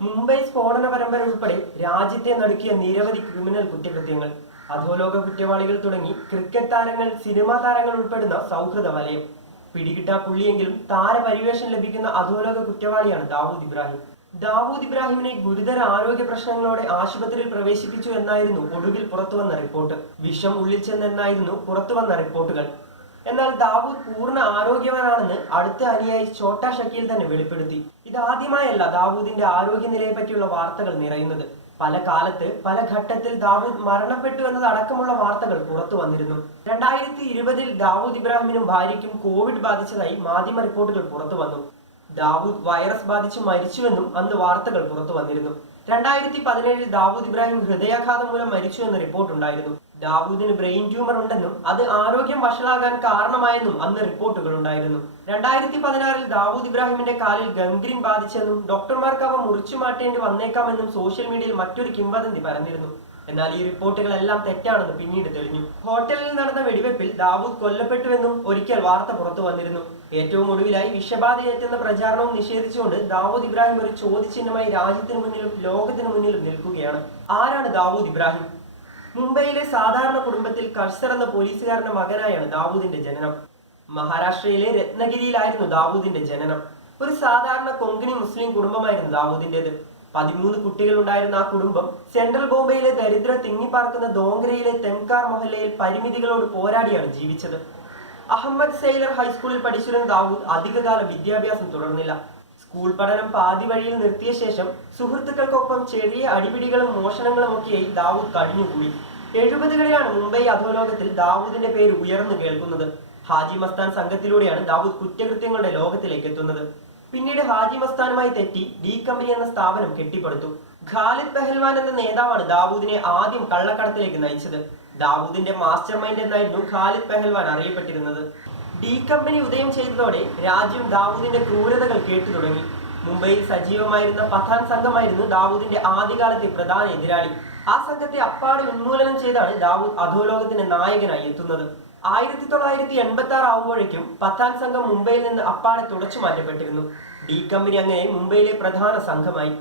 മുംബൈ സ്ഫോടന പരമ്പര ഉൾപ്പെടെ രാജ്യത്തെ നടുക്കിയ നിരവധി ക്രിമിനൽ കുറ്റകൃത്യങ്ങൾ അധോലോക കുറ്റവാളികൾ തുടങ്ങി ക്രിക്കറ്റ് താരങ്ങൾ സിനിമാ താരങ്ങൾ ഉൾപ്പെടുന്ന സൗഹൃദ വലയം. പിടികിട്ടാ പുള്ളിയെങ്കിലും താരപരിവേഷം ലഭിക്കുന്ന അധോലോക കുറ്റവാളിയാണ് ദാവൂദ് ഇബ്രാഹിം. ദാവൂദ് ഇബ്രാഹിമിനെ ഗുരുതര ആരോഗ്യ പ്രശ്നങ്ങളോടെ ആശുപത്രിയിൽ പ്രവേശിപ്പിച്ചു എന്നായിരുന്നു ഒടുവിൽ പുറത്തുവന്ന റിപ്പോർട്ട്. വിഷം ഉള്ളിൽ ചെന്നെന്നായിരുന്നു പുറത്തുവന്ന റിപ്പോർട്ടുകൾ. എന്നാൽ ദാവൂദ് പൂർണ ആരോഗ്യവാനാണെന്ന് അടുത്ത അനുയായി ഛോട്ടാ ഷക്കീൽ തന്നെ വെളിപ്പെടുത്തി. ഇതാദ്യമായല്ല ദാവൂദിന്റെ ആരോഗ്യനിലയെ പറ്റിയുള്ള വാർത്തകൾ നിറയുന്നത്. പല കാലത്ത് പല ഘട്ടത്തിൽ ദാവൂദ് മരണപ്പെട്ടു എന്നതടക്കമുള്ള വാർത്തകൾ പുറത്തു വന്നിരുന്നു. രണ്ടായിരത്തി ഇരുപതിൽ ദാവൂദ് ഇബ്രാഹിമിനും ഭാര്യയ്ക്കും കോവിഡ് ബാധിച്ചതായി മാധ്യമ റിപ്പോർട്ടുകൾ പുറത്തു വന്നു. ദാവൂദ് വൈറസ് ബാധിച്ച് മരിച്ചുവെന്നും അന്ന് വാർത്തകൾ പുറത്തു വന്നിരുന്നു. രണ്ടായിരത്തി പതിനേഴിൽ ദാവൂദ് ഇബ്രാഹിം ഹൃദയാഘാതം മൂലം മരിച്ചു എന്ന റിപ്പോർട്ട് ഉണ്ടായിരുന്നു ദാവൂദിന് ബ്രെയിൻ ട്യൂമർ ഉണ്ടെന്നും അത് ആരോഗ്യം വഷളാകാൻ കാരണമായെന്നും അന്ന് റിപ്പോർട്ടുകൾ ഉണ്ടായിരുന്നു. രണ്ടായിരത്തി പതിനാറിൽ ദാവൂദ് ഇബ്രാഹിമിന്റെ കാലിൽ ഗംഗ്രീൻ ബാധിച്ചെന്നും ഡോക്ടർമാർക്ക് അവ മുറിച്ചു മാറ്റേണ്ടി വന്നേക്കാമെന്നും സോഷ്യൽ മീഡിയയിൽ മറ്റൊരു കിംവദന്തി പറഞ്ഞിരുന്നു എന്നാൽ ഈ റിപ്പോർട്ടുകളെല്ലാം തെറ്റാണെന്ന് പിന്നീട് തെളിഞ്ഞു. ഹോട്ടലിൽ നടന്ന വെടിവെപ്പിൽ ദാവൂദ് കൊല്ലപ്പെട്ടുവെന്നും ഒരിക്കൽ വാർത്ത പുറത്തു വന്നിരുന്നു. ഏറ്റവും ഒടുവിലായി വിഷബാധയേറ്റെന്ന പ്രചാരണവും നിഷേധിച്ചുകൊണ്ട് ദാവൂദ് ഇബ്രാഹിം ഒരു ചോദ്യചിഹ്നമായി രാജ്യത്തിന് മുന്നിലും ലോകത്തിന് മുന്നിലും നിൽക്കുകയാണ്. ആരാണ് ദാവൂദ് ഇബ്രാഹിം? മുംബൈയിലെ സാധാരണ കുടുംബത്തിൽ കർഷർ എന്ന പോലീസുകാരന്റെ മകനായാണ് ദാവൂദിന്റെ ജനനം. മഹാരാഷ്ട്രയിലെ രത്നഗിരിയിലായിരുന്നു ദാവൂദിന്റെ ജനനം. ഒരു സാധാരണ കൊങ്കണി മുസ്ലിം കുടുംബമായിരുന്നു ദാവൂദിന്റേത്. പതിമൂന്ന് കുട്ടികൾ ഉണ്ടായിരുന്ന ആ കുടുംബം സെൻട്രൽ ബോംബെയിലെ ദരിദ്ര തിങ്ങിപ്പാർക്കുന്ന ദോങ്കരയിലെ തെൻകാർ മൊഹല്ലയിൽ പരിമിതികളോട് പോരാടിയാണ് ജീവിച്ചത്. അഹമ്മദ് സെയ്ലർ ഹൈസ്കൂളിൽ പഠിച്ചിരുന്ന ദാവൂദ് അധികകാല വിദ്യാഭ്യാസം തുടർന്നില്ല. സ്കൂൾ പഠനം പാതി വഴിയിൽ നിർത്തിയ ശേഷം സുഹൃത്തുക്കൾക്കൊപ്പം ചെറിയ അടിപിടികളും മോഷണങ്ങളും ഒക്കെയായി ദാവൂദ് കഴിഞ്ഞുകൂടി എഴുപതുകളിലാണ് മുംബൈ അധോലോകത്തിൽ ദാവൂദിന്റെ പേര് ഉയർന്നു കേൾക്കുന്നത്. ഹാജി മസ്താൻ സംഘത്തിലൂടെയാണ് ദാവൂദ് കുറ്റകൃത്യങ്ങളുടെ ലോകത്തിലേക്ക് എത്തുന്നത്. പിന്നീട് ഹാജി മസ്താനുമായി തെറ്റി ഡി കമ്പനി എന്ന സ്ഥാപനം കെട്ടിപ്പടുത്തു. ഖാലിദ് പെഹൽവാൻ എന്ന നേതാവാണ് ദാവൂദിനെ ആദ്യം കള്ളക്കടത്തിലേക്ക് നയിച്ചത്. ദാവൂദിന്റെ മാസ്റ്റർ മൈൻഡ് എന്നായിരുന്നു ഖാലിദ് പെഹൽവാൻ അറിയപ്പെട്ടിരുന്നത്? ഡി കമ്പനി ഉദയം ചെയ്തതോടെ രാജ്യം ദാവൂദിന്റെ ക്രൂരതകൾ കേട്ടു തുടങ്ങി. മുംബൈയിൽ സജീവമായിരുന്ന പത്താൻ സംഘമായിരുന്നു ദാവൂദിന്റെ ആദ്യകാലത്തെ പ്രധാന എതിരാളി. ആ സംഘത്തെ അപ്പാടെ ഉന്മൂലനം ചെയ്താണ് ദാവൂദ് അധോലോകത്തിന്റെ നായകനായി എത്തുന്നത്. ആയിരത്തി തൊള്ളായിരത്തി എൺപത്തി ആറ് ആവുമ്പോഴേക്കും പത്താൻ സംഘം മുംബൈയിൽ നിന്ന് അപ്പാടെ തുടച്ചു മാറ്റപ്പെട്ടിരുന്നു. ഡി കമ്പനി അങ്ങനെ മുംബൈയിലെ പ്രധാന സംഘമായി.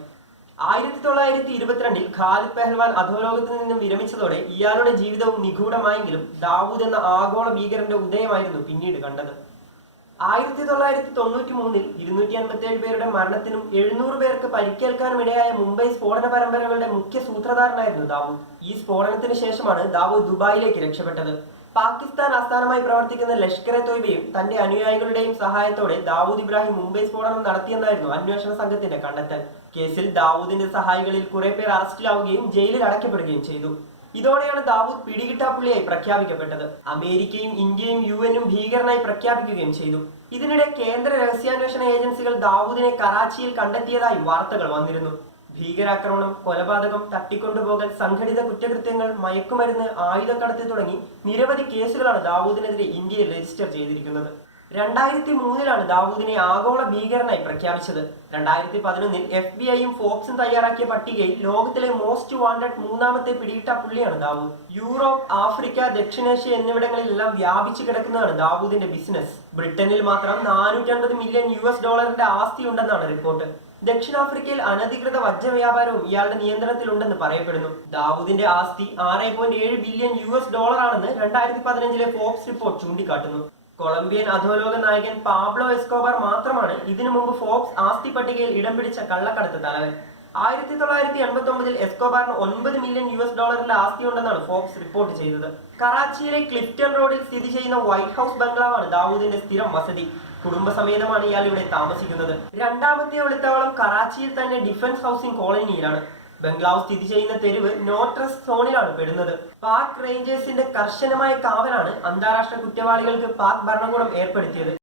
ആയിരത്തി തൊള്ളായിരത്തി ഇരുപത്തിരണ്ടിൽ ഖാലിദ് പെഹൽവാൻ അധോലോകത്തിൽ നിന്നും വിരമിച്ചതോടെ ഇയാളുടെ ജീവിതവും നിഗൂഢമായെങ്കിലും ദാവൂദ് എന്ന ആഗോള ഭീകരന്റെ ഉദയമായിരുന്നു പിന്നീട് കണ്ടത്. ആയിരത്തി തൊള്ളായിരത്തി തൊണ്ണൂറ്റി മൂന്നിൽ ഇരുന്നൂറ്റി അൻപത്തി ഏഴ് പേരുടെ മരണത്തിനും എഴുന്നൂറ് പേർക്ക് പരിക്കേൽക്കാനും ഇടയായ മുംബൈ സ്ഫോടന പരമ്പരകളുടെ മുഖ്യ സൂത്രധാരനായിരുന്നു ദാവൂദ്. ഈ സ്ഫോടനത്തിന് ശേഷമാണ് ദാവൂദ് ദുബായിലേക്ക് രക്ഷപ്പെട്ടത്. പാകിസ്ഥാൻ ആസ്ഥാനമായി പ്രവർത്തിക്കുന്ന ലഷ്കർ എ തോയ്ബയും തന്റെ അനുയായികളുടെയും സഹായത്തോടെ ദാവൂദ് ഇബ്രാഹിം മുംബൈ സ്ഫോടനം നടത്തിയെന്നായിരുന്നു അന്വേഷണ സംഘത്തിന്റെ കണ്ടെത്തൽ. കേസിൽ ദാവൂദിന്റെ സഹായികളിൽ കുറെ പേർ അറസ്റ്റിലാവുകയും ജയിലിൽ അടയ്ക്കപ്പെടുകയും ചെയ്തു. ഇതോടെയാണ് ദാവൂദ് പിടികിട്ടാപ്പുള്ളിയായി പ്രഖ്യാപിക്കപ്പെട്ടത്. അമേരിക്കയും ഇന്ത്യയും യു എനും ഭീകരനായി പ്രഖ്യാപിക്കുകയും ചെയ്തു. ഇതിനിടെ കേന്ദ്ര രഹസ്യാന്വേഷണ ഏജൻസികൾ ദാവൂദിനെ കറാച്ചിയിൽ കണ്ടെത്തിയതായി വാർത്തകൾ വന്നിരുന്നു. ഭീകരാക്രമണം കൊലപാതകം തട്ടിക്കൊണ്ടുപോകൽ സംഘടിത കുറ്റകൃത്യങ്ങൾ മയക്കുമരുന്ന് ആയുധക്കടത്ത് തുടങ്ങി നിരവധി കേസുകളാണ് ദാവൂദിനെതിരെ ഇന്ത്യയിൽ രജിസ്റ്റർ ചെയ്തിരിക്കുന്നത്. രണ്ടായിരത്തി മൂന്നിലാണ് ദാവൂദിനെ ആഗോള ഭീകരനായി പ്രഖ്യാപിച്ചത്. രണ്ടായിരത്തി പതിനൊന്നിൽ എഫ് ബി ഐയും ഫോക്സും തയ്യാറാക്കിയ പട്ടികയിൽ ലോകത്തിലെ മോസ്റ്റ് വാണ്ടഡ് മൂന്നാമത്തെ പിടിയിട്ട പുള്ളിയാണ് ദാവൂദ്. യൂറോപ്പ് ആഫ്രിക്ക ദക്ഷിണേഷ്യ എന്നിവിടങ്ങളിലെല്ലാം വ്യാപിച്ചു കിടക്കുന്നതാണ് ദാവൂദിന്റെ ബിസിനസ്. ബ്രിട്ടനിൽ മാത്രം നാനൂറ്റൻപത് മില്യൺ യു എസ് ഡോളറിന്റെ ആസ്തി ഉണ്ടെന്നാണ് റിപ്പോർട്ട്. ദക്ഷിണാഫ്രിക്കയിൽ അനധികൃത വജ്ര വ്യാപാരവും ഇയാളുടെ നിയന്ത്രണത്തിലുണ്ടെന്ന് പറയപ്പെടുന്നു. ദാവൂദിന്റെ ആസ്തി ആറ് പോയിന്റ് ഏഴ് ബില്യൺ യു എസ് ഡോളറാണെന്ന് രണ്ടായിരത്തി പതിനഞ്ചിലെ ഫോക്സ് റിപ്പോർട്ട് ചൂണ്ടിക്കാട്ടുന്നു. കൊളംബിയൻ അധോലോക നായകൻ പാബ്ലോ എസ്കോബർ മാത്രമാണ് ഇതിനു മുമ്പ് ഫോക്സ് ആസ്തി പട്ടികയിൽ ഇടം പിടിച്ച കള്ളക്കടത്ത് തലവൻ. ആയിരത്തി തൊള്ളായിരത്തി എൺപത്തി ഒമ്പതിൽ എസ്കോബാറിന് ഒൻപത് മില്യൺ യു എസ് ഡോളറിന്റെ ആസ്തി ഉണ്ടെന്നാണ് ഫോക്സ് റിപ്പോർട്ട് ചെയ്തത്. കറാച്ചിയിലെ ക്ലിഫ്റ്റൺ റോഡിൽ സ്ഥിതി ചെയ്യുന്ന വൈറ്റ് ഹൗസ് ബംഗ്ലാവാണ് ദാവൂദിന്റെ സ്ഥിരം വസതി. കുടുംബസമേതമാണ് ഇയാൾ ഇവിടെ താമസിക്കുന്നത്. രണ്ടാമത്തെ ഒളിത്താവളം കറാച്ചിയിൽ തന്നെ ഡിഫൻസ് ഹൗസിംഗ് കോളനിയിലാണ്. ബംഗ്ലാവ് സ്ഥിതി ചെയ്യുന്ന തെരുവ് നോട്രസ് സോണിലാണ് പെടുന്നത്. പാക് റേഞ്ചേഴ്സിന്റെ കർശനമായ കാവലാണ് അന്താരാഷ്ട്ര കുറ്റവാളികൾക്ക് പാക് ഭരണകൂടം ഏർപ്പെടുത്തിയത്.